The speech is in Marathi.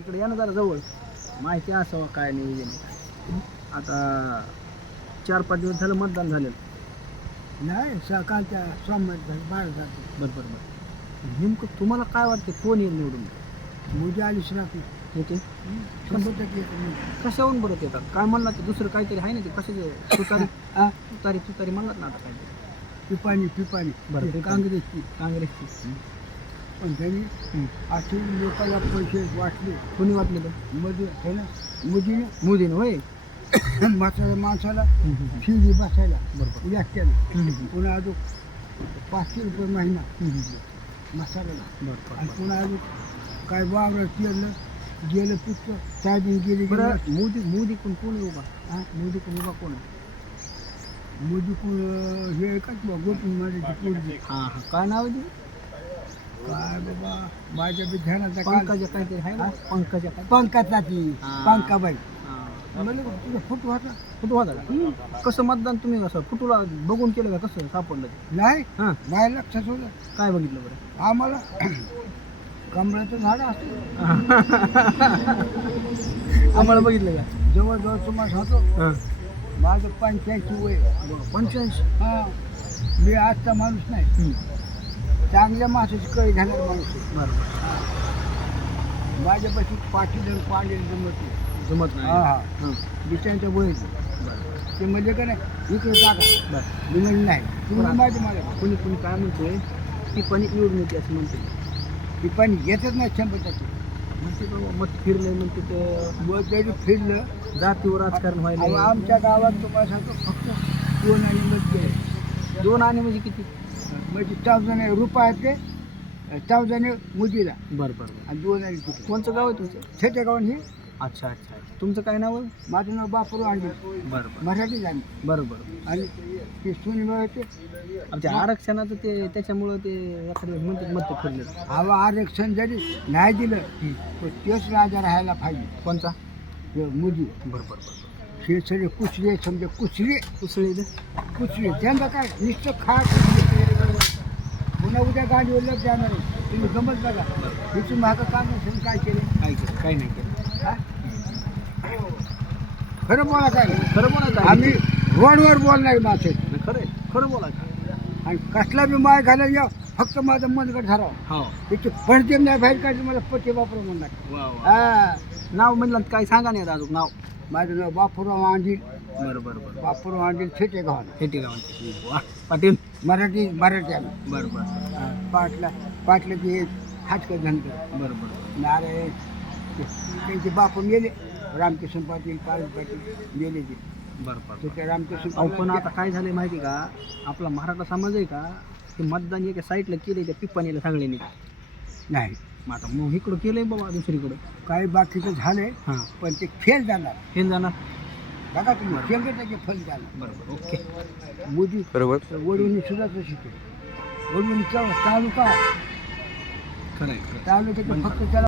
इकडे या ना जरा जवळ. माहिती असावं काय नियोजन आहे. आता चार पाच दिवस झालं मतदान झालेलं. नाही सकाळच्या सोमवार बारा जाते. बरं बरं बरं. नेमकं तुम्हाला काय वाटते कोण येईल निवडून? मोदी आलीच राहते येते शंभर टक्के येते. कशाहून बरं येतात काय म्हणला ते दुसरं काहीतरी आहे ना ते? कशाचे? तुतारी? हा? तुतारी तुतारी म्हणलात ना आता काहीतरी. पिपाणी पिपाणी. बरं, ते पिपाणी. काँग्रेसची. काँग्रेसची. पण त्यांनी. अशी लोकांना पैसे वाटले कोणी वाटले तर मोदी हे ना? मोदीने मोदीने होय. म्हाताऱ्या माणसाला हं. फिरी बसायला बरोबर. व्याख्यानं. पुन्हा अजून पाचशे रुपये महिना. मसाल्याला बरं, आणि पुन्हा अजून काय वावर केलं गेलं पिकं सोयाबीन गेली बरं मोदी मोदी कोण कोण उभा? हा? मोदी कोण उभा कोण आहे? मोदी कोण हे का किंवा गोपी माझ्याची पोरगी हां हां. काय नाव आहे काय बाबा माझ्या काल पंकजा काहीतरी आहे ना? पंकजा काय पंकाचा ती. पंकाबाई. मला तुझा फोटो होता फुटू होता का? कसं मतदान तुम्ही असं फुटूला बघून केलं का? कसं सापडलं ते? नाही हां. माझ्या लक्षात होतं. काय बघितलं बरं? आम्हाला कमळाचं झाड असतं. आम्हाला बघितलं का? जवळजवळ तुम्हाला होतो. माझं पंच्याऐंशी वय. पंच्याऐंशी? हा. मी आजचा माणूस नाही. चांगल्या माणसाची कळी घालणार माणूस. बरं माझ्यापाशी पाटील आणि पांडेल जमत नाही. जमत नाही. हा हा. हां. वय बरं. ते म्हणजे का नाही इकडे टाका बरं. मी म्हणजे नाही. तुम्ही बरं. माझे मला कोणी कोणी काय म्हणतोय? ती पाणी निवडून येते असं म्हणते ती पण येतच नाही शंभर टक्के म्हणते बाबा मत फिरलंय म्हणते ते मग जरी फिरलं जातीवर राजकारण अहो, व्हायला आमच्या गावात तुम्हाला सांगतो फक्त दोन आणि मत दोन आणि म्हणजे किती? म्हणजे चौजण रुपयाचे चौजण मोदीला बरं बरं बरं. आणि दोन आणि कोणचं गाव आहे तुमचं? छोट्या गावात हे. अच्छा अच्छा तुमचं काय नाव आहे? माझं नाव बापूर आणले बरं बरं. मराठी जाणे बरं बरं. आणि ते सुनीबाई होते आमच्या आरक्षणाचं ते त्याच्यामुळं ते एखाद्या म्हणते मत फिरले हवा आरक्षण जरी नाही दिलं तर तेच राजा राहायला पाहिजे. कोणचा हे मोदी बरं बरं बरं हे सगळे कुचले समजा कुचले इथे? कुचले त्यांना काय? नुसतं खा पुन्हा उद्या गाडीवर लग जाणार आहे. तुम्ही गमत बघा. तिथून मागं काम नसेल काय केलं? काय केलं? काय नाही केलं. हा? खरं बोला काय खरं बोलायचं आम्ही रोडवर बोलणार मासे खरं आहे. खरं बोलायचं आणि कसला बी माय घालायला या फक्त माझं मनगट धरावं. हो. त्याचे पडते नाही बाहेर काढले मला पट्टे वापरू म्हणणार. वा वा. हा. नाव म्हणलं काय सांगा नाही आता अजून नाव. माझं नाव बापूराव आंडील बरं बरं बरं. बापूराव आंडील छेटे गावाला हेटी गावांची. वा पाटील. मराठी मराठी आम्ही. बरं बरं. पाटला पाटलाची हातकं धनकर बरं बरं. नारायण त्यांचे बाप गेले रामकिशन पाटील काळू पाटील गेले ते. बरं बरं तर त्या रामकिशन अहो पण पाटील आता काय झालंय माहिती का? आपला मराठा समाज आहे का? ते मतदान एका साईडला केलंय त्या पिप्पानीला सगळ्यांनी. नाही. मग आता मग इकडं केलंय बाबा दुसरीकडं. काही बाकीचं झालंय हां. पण ते फेल जाणार. हे जाणार? बघा तुम्ही टक्के फेल जाणार बरोबर ओके. मोदी बरोबर. वडवणी सुद्धा तशी केली. वडवणी तालुका. खरं आहे खरं आहे. तालुक्याचं फक्त त्याला